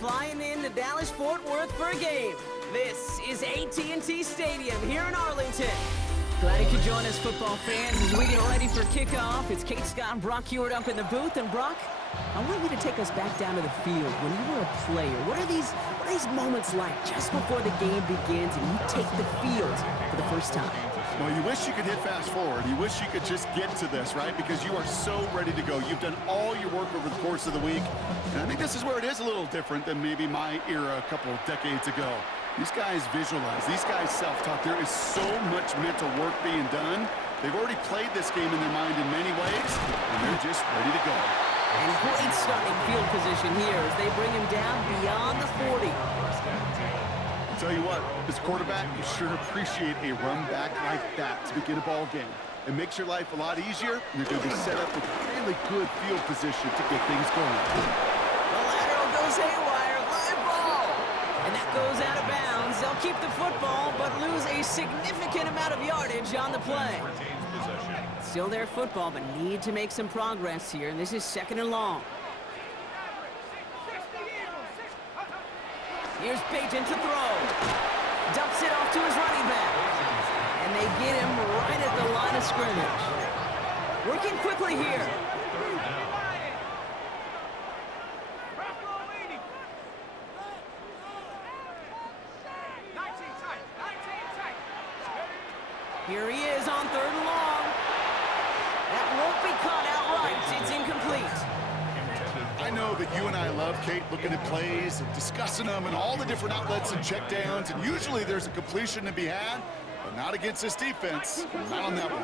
flying in to Dallas-Fort Worth for a game. This is AT&T Stadium here in Arlington. Glad you could join us, football fans, as we get ready for kickoff. It's Kate, Scott, and Brock Hewitt up in the booth. And Brock, I want you to take us back down to the field. When you were a player, what are these moments like just before the game begins and you take the field for the first time? Well, you wish you could hit fast forward. You wish you could just get to this, right? Because you are so ready to go. You've done all your work over the course of the week. And I think this is where it is a little different than maybe my era a couple of decades ago. These guys visualize. These guys self-talk. There is so much mental work being done. They've already played this game in their mind in many ways, and they're just ready to go. And great starting field position here as they bring him down beyond the 40. I'll tell you what, as a quarterback, you sure appreciate a run back like that to begin a ball game. It makes your life a lot easier, and you're going to be set up with really good field position to get things going. The lateral goes haywire, live ball. And that goes out of bounds. They'll keep the football, but lose a significant amount of yardage on the play. Still their football, but need to make some progress here, and this is 2nd and long. Here's Payton to throw. Dumps it off to his running back. And they get him right at the line of scrimmage. Working quickly here. Here he is on 3rd and long. That won't be caught outright. It's incomplete. I know that you and I love, Kate, looking at plays and discussing them and all the different outlets and checkdowns, and usually there's a completion to be had, but not against this defense. Not on that one.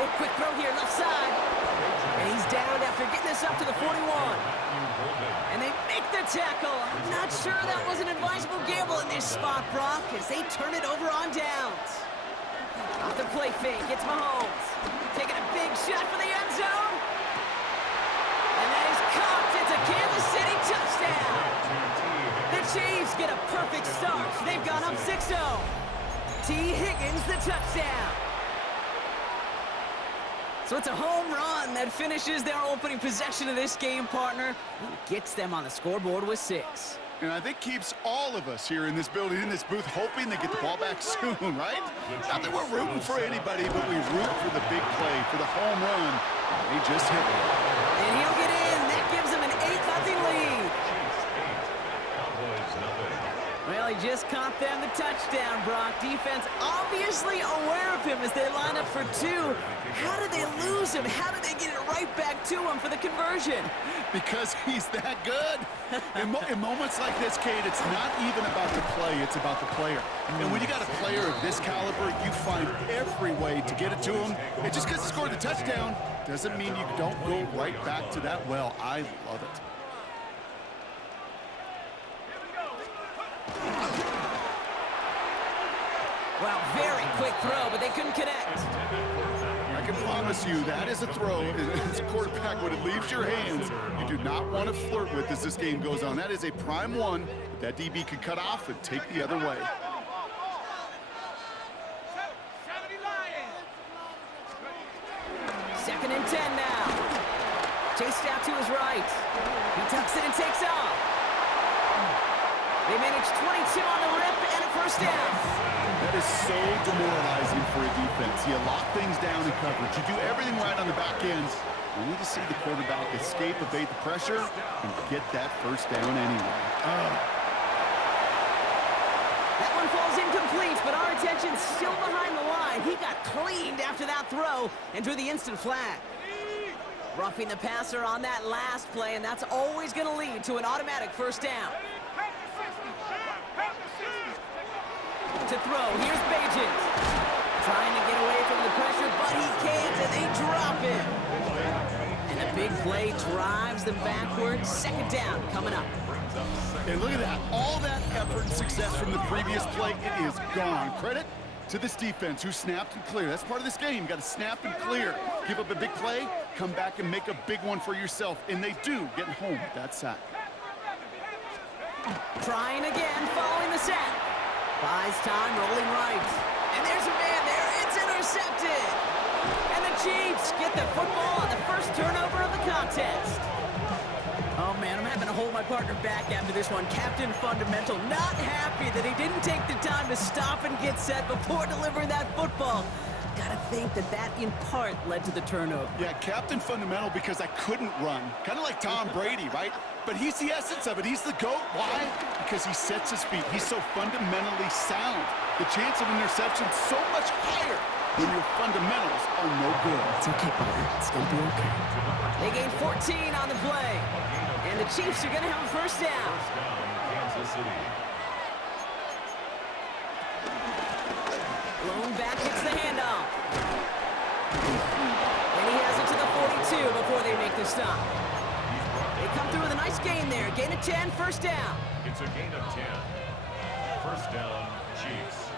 Oh, quick throw here, left side. And he's down after getting this up to the 41. And they make the tackle. I'm not sure that was an advisable gamble in this spot, Brock, as they turn it over on downs. Off the play fake, it's Mahomes. Taking a big shot for the end zone. And that is caught. It's a Kansas City touchdown. The Chiefs get a perfect start. They've gone up 6-0. T. Higgins, the touchdown. So it's a home run that finishes their opening possession of this game, partner, and gets them on the scoreboard with 6. And I think keeps all of us here in this building, in this booth, hoping they get the ball back soon, right? Not that we're rooting for anybody, but we root for the big play, for the home run. They just hit it. And he'll get in. That gives them an 8-0 lead. Well, he just caught them the touchdown, Brock. Defense obviously aware of him as they line up for 2. How did they lose him? How did they get it right back to him for the conversion? Because he's that good. In moments like this, Kate, it's not even about the play, it's about the player. And when you got a player of this caliber, you find every way to get it to him. And just because he scored the touchdown doesn't mean you don't go right back to that well. I love it. Wow, very quick throw, but they couldn't connect. I can promise you that is a throw as a quarterback when it leaves your hands you do not want to flirt with as this game goes on. That is a prime one that DB can cut off and take the other way. Second and 10 now. Chased out to his right. He tucks it and takes off. They manage 22 on the rip and a first down. That is so demoralizing for a defense. You lock things down in coverage. You do everything right on the back ends. You need to see the quarterback escape, evade the pressure, and get that first down anyway. That one falls incomplete, but our attention's still behind the line. He got cleaned after that throw and drew the instant flag. Roughing the passer on that last play, and that's always going to lead to an automatic first down. To throw, here's Payton. Trying to get away from the pressure, but he can't, and they drop him. And the big play drives them backwards. 2nd down coming up. And look at that. All that effort and success from the previous play, it is gone. Credit to this defense who snapped and cleared. That's part of this game. You got to snap and clear. Give up a big play, come back and make a big one for yourself. And they do, getting home with that sack. Trying again, following the sack. Buys time, rolling right. And there's a man there. It's intercepted. And the Chiefs get the football on the first turnover of the contest. Oh, man, I'm having to hold my partner back after this one. Captain Fundamental not happy that he didn't take the time to stop and get set before delivering that football. Gotta think that in part led to the turnover. Yeah, Captain Fundamental because I couldn't run. Kind of like Tom Brady, right? But he's the essence of it. He's the GOAT. Why? Because he sets his feet. He's so fundamentally sound. The chance of interception so much higher when your fundamentals are no good. It's okay, buddy. It's gonna be okay. They gain 14 on the play. And the Chiefs are gonna have a first down. Kansas City. Lone back gets the handoff. And he has it to the 42 before they make the stop. They come through with a nice gain there. Gain of 10, first down. It's a gain of 10. First down, Chiefs.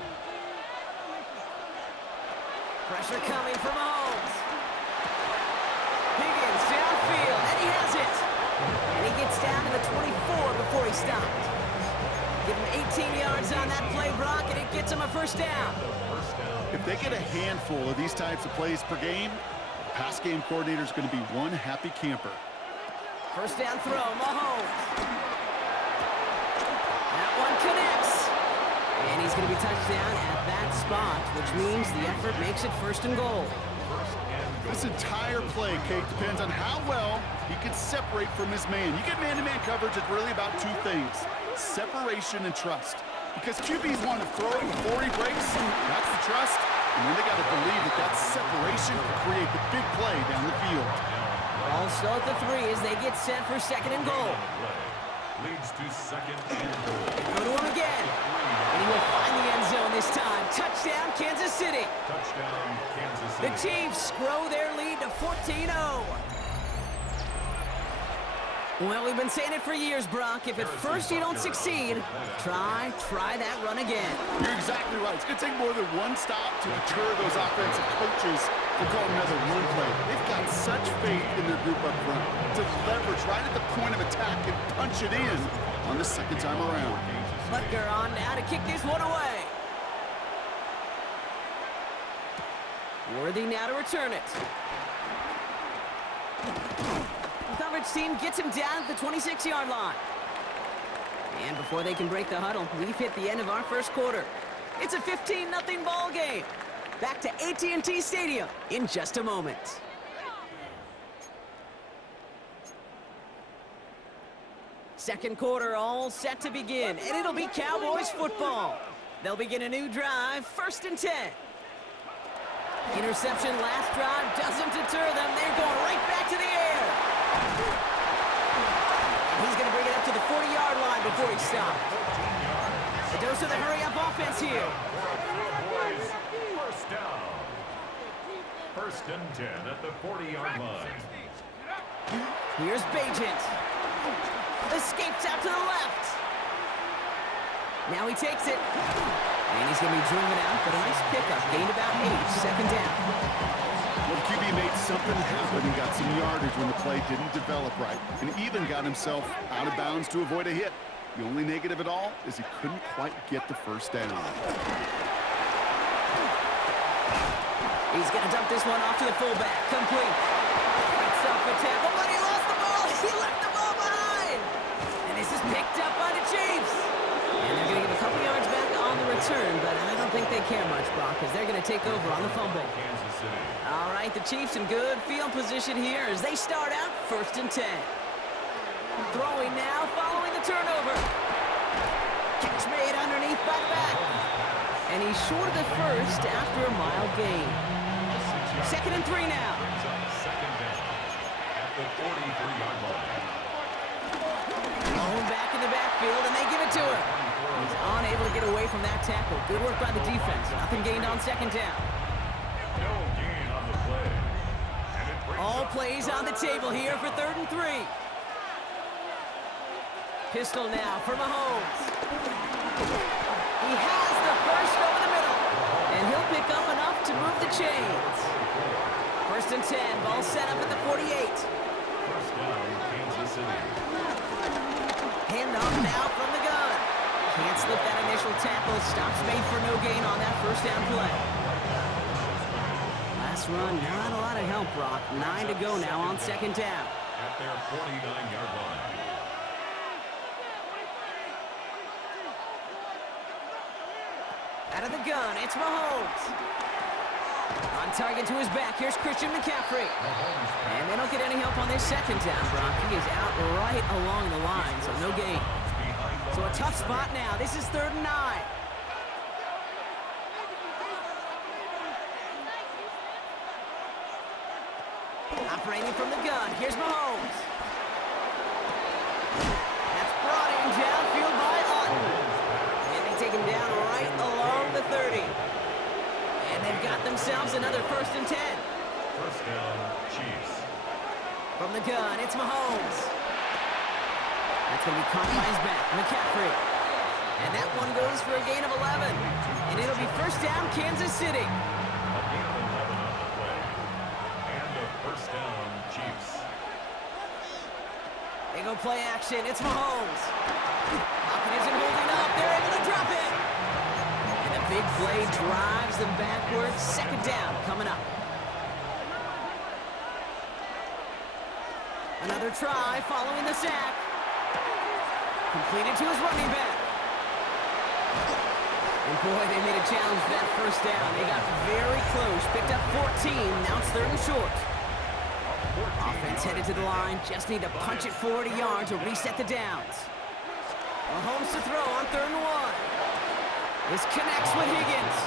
Pressure coming from Mahomes. Higgins downfield, and he has it. And he gets down to the 24 before he stopped. Give him 18 yards on that play, Brock, and it gets him a first down. If they get a handful of these types of plays per game, the pass game coordinator is going to be one happy camper. First down throw, Mahomes. That one connects. And he's going to be touchdown at that spot, which means the effort makes it first and goal. This entire play, Kate, depends on how well he can separate from his man. You get man-to-man coverage, it's really about two things: separation and trust. Because QBs want to throw it before he breaks, that's the trust. And then they got to believe that separation can create the big play down the field. Ball still at the 3 as they get set for second and goal. Leads to second and goal. Go to him again. And he will find the end zone this time. Touchdown, Kansas City. Touchdown, Kansas City. The Chiefs grow their lead to 14-0. Well, we've been saying it for years, Brock. If at first you don't succeed, try that run again. You're exactly right. It's going to take more than one stop to deter those offensive coaches from calling another run play. They've got such faith in their group up front to leverage right at the point of attack and punch it in on the second time around. Butker on now to kick this one away. Worthy now to return it. Coverage team gets him down at the 26-yard line. And before they can break the huddle, we've hit the end of our first quarter. It's a 15-0 ball game. Back to AT&T Stadium in just a moment. Second quarter all set to begin, and it'll be Cowboys football. They'll begin a new drive, 1st and 10. Interception last drive doesn't deter them. They're going right back to the air. He's going to bring it up to the 40-yard line before he stops. A dose of the hurry-up offense here. First down. 1st and 10 at the 40-yard line. Here's Bajent. Escapes out to the left. Now he takes it. And he's going to be driven out, but a nice pickup. Gained about 8, second down. Well, the QB made something happen and got some yardage when the play didn't develop right, and even got himself out of bounds to avoid a hit. The only negative at all is he couldn't quite get the first down. He's going to dump this one off to the fullback. Complete. Fights off a tackle, but he lost the ball. He left the ball behind. And this is picked up by the Chiefs. And they're going to give a couple yards back on the return, but I don't think they care much, Brock, because they're going to take over on the fumble. Kansas City. All right, the Chiefs in good field position here as they start out 1st and 10. Throwing now following the turnover. Catch made underneath by the back. And he's short of the first after a mild gain. 2nd and 3 now. Second down at the 43-yard line. Home back in the backfield, and they give it to him. He's unable to get away from that tackle. Good work by the defense. Nothing gained on 2nd down. No gain on the play. And it brings All up plays on the table here for 3rd and 3. Pistol now for Mahomes. He has the first over the middle, and he'll pick up enough to move the chains. 1st and 10, ball set up at the 48. First down, Kansas City. Handoff now from the gun. Can't slip that initial tackle. Stops made for no gain on that first down play. Last Pass run, not a lot of help, Brock. 9 to go now on second down. At their 49-yard line. Out of the gun, it's Mahomes. On target to his back, here's Christian McCaffrey. And they don't get any help on this second down, Brock. He is out right along the line, so no gain. So a tough spot now. This is 3rd and 9. Operating from the gun, here's Mahomes. That's brought in downfield by Otten. And they take him down right along the 30. And they've got themselves another 1st and 10. First down, Chiefs. From the gun, it's Mahomes. That's going to be caught by his back, McCaffrey. And that one goes for a gain of 11. And it'll be first down, Kansas City. A gain of 11 on the play. And a first down, Chiefs. They go play action. It's Mahomes. Hopkins isn't holding up. They're able to drop it. And the big play drives them backwards. Second down coming up. Another try following the sack. Completed to his running back. And boy, they made a challenge for that first down. They got very close. Picked up 14. Now it's 3rd and short. Offense headed to the line. Just need to punch it forward a yard to reset the downs. Mahomes to throw on 3rd and 1. This connects with Higgins.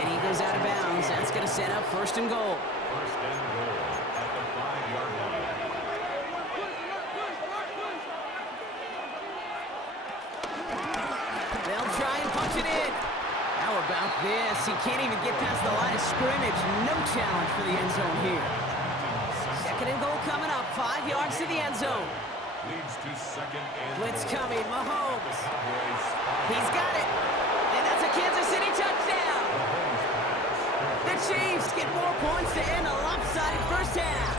And he goes out of bounds. That's going to set up 1st and goal. First and goal at the 5-yard line. They'll try and punch it in. How about this? He can't even get past the line of scrimmage. No challenge for the end zone here. 2nd and goal coming up. 5 yards to the end zone. Leads to 2nd and Blitz goal. coming. Mahomes. Cowboys. He's got it. And that's a Kansas City touchdown. The Chiefs get more points to end a lopsided first half.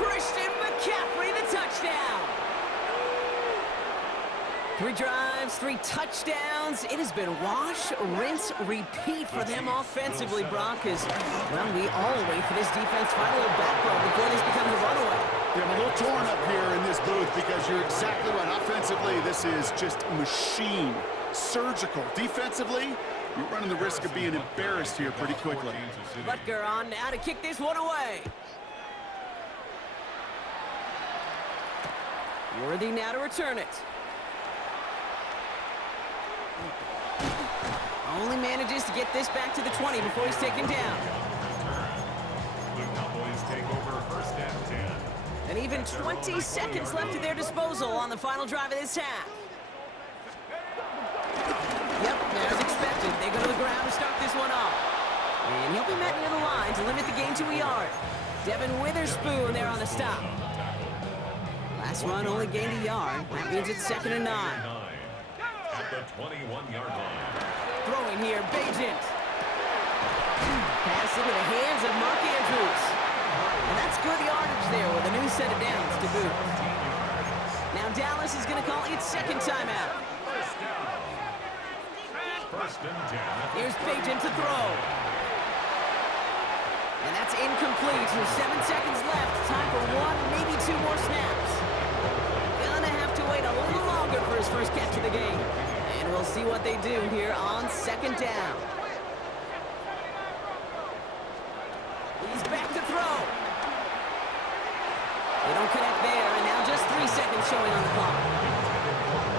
Christian McCaffrey, the touchdown. 3 drives, 3 touchdowns. It has been wash, rinse, repeat for them offensively, Brock. Well, we all wait for this defense to find a little backbone before this becomes a runaway. Yeah, I'm a little torn up here in this booth because you're exactly right. Offensively, this is just machine, surgical. Defensively, you're running the risk of being embarrassed here pretty quickly. Butker on now to kick this one away. Worthy now to return it. Only manages to get this back to the 20 before he's taken down. The Cowboys take over 1st and 10. And even 20 seconds left at their disposal on the final drive of this half. Yep, as expected, they go to the ground to start this one off. And he'll be met near the line to limit the gain to a yard. Devin Witherspoon there on the stop. Last run only gained a yard. That means it's 2nd and 9. At the 21-yard line. Throwing here, Bajent. Pass into the hands of Mark Andrews. And that's good yardage there with a new set of downs to boot. Now Dallas is going to call its 2nd timeout. First and 10. Here's Bajent to throw. And that's incomplete with 7 seconds left. Time for 1, maybe 2 more snaps. Gonna have to wait a little longer for his first catch of the game. And we'll see what they do here on 2nd down. He's back to throw. They don't connect there, and now just 3 seconds showing on the clock.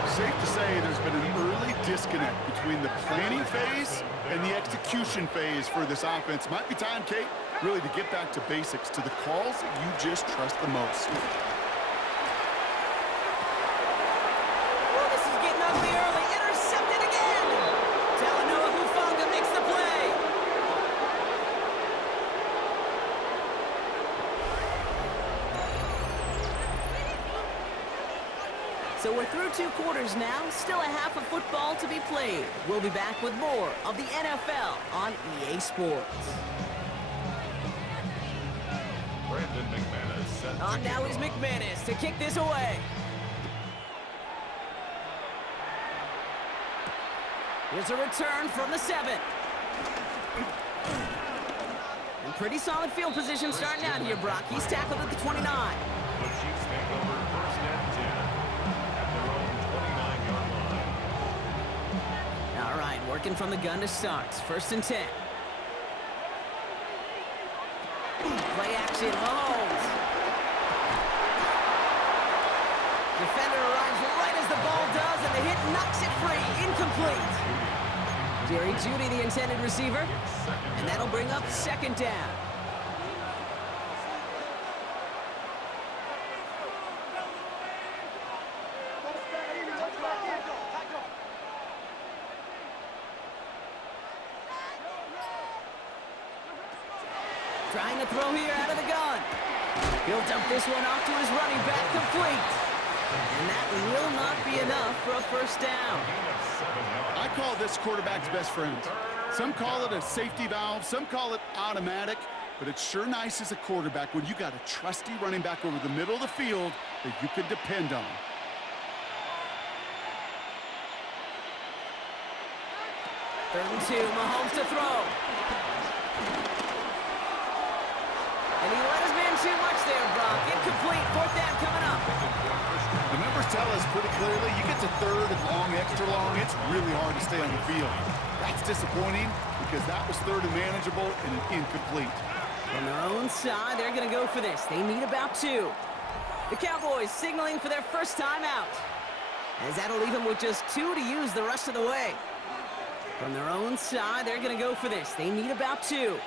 Safe to say there's been an early disconnect between the planning phase and the execution phase for this offense. Might be time, Kate, really to get back to basics, to the calls that you just trust the most. Oh, this is getting ugly early. Intercepted again. Talanoa Hufanga makes the play. So we're through 2 quarters now. Still a half of football to be played. We'll be back with more of the NFL on EA Sports. Brandon McManus set to On kick now is off. McManus to kick this away. Here's a return from the 7. And pretty solid field position starting out here, Brock. He's tackled at the 29. The Chiefs take over first and 10 at their own 29-yard line. All right, working from the gun to start. First and 10. Play action, Mahomes. Defender arrives right as the ball does, and the hit knocks it free. Incomplete. Jerry Jeudy, the intended receiver, and that'll bring up second down. Trying to throw here out of the gun. He'll dump this one off to his running back, complete. And that will not be enough for a first down. I call this quarterback's best friend. Some call it a safety valve, some call it automatic, but it's sure nice as a quarterback when you got a trusty running back over the middle of the field that you can depend on. Third and 2, Mahomes to throw. And he let his man too much there, Brock. Incomplete, fourth down coming up. The numbers tell us pretty clearly, you get to third and long, extra long, it's really hard to stay on the field. That's disappointing because that was third and manageable and an incomplete. On their own side, they're going to go for this. They need about 2. The Cowboys signaling for their first time out, as that'll leave them with just 2 to use the rest of the way. From their own side, they're going to go for this. They need about 2.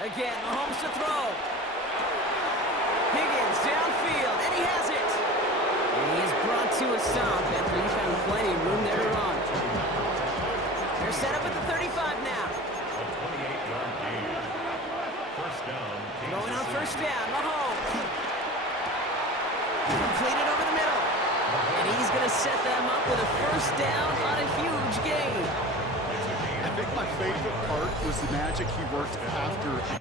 Again, Mahomes to throw. Higgins downfield, and he has it. And he is brought to a stop after he found plenty of room there to run. They're set up at the 35 now. A 28-yard gain. First down. Going on first down, Mahomes. Completed over the middle. And he's going to set them up with a first down on a huge gain. I think my favorite part was the magic he worked after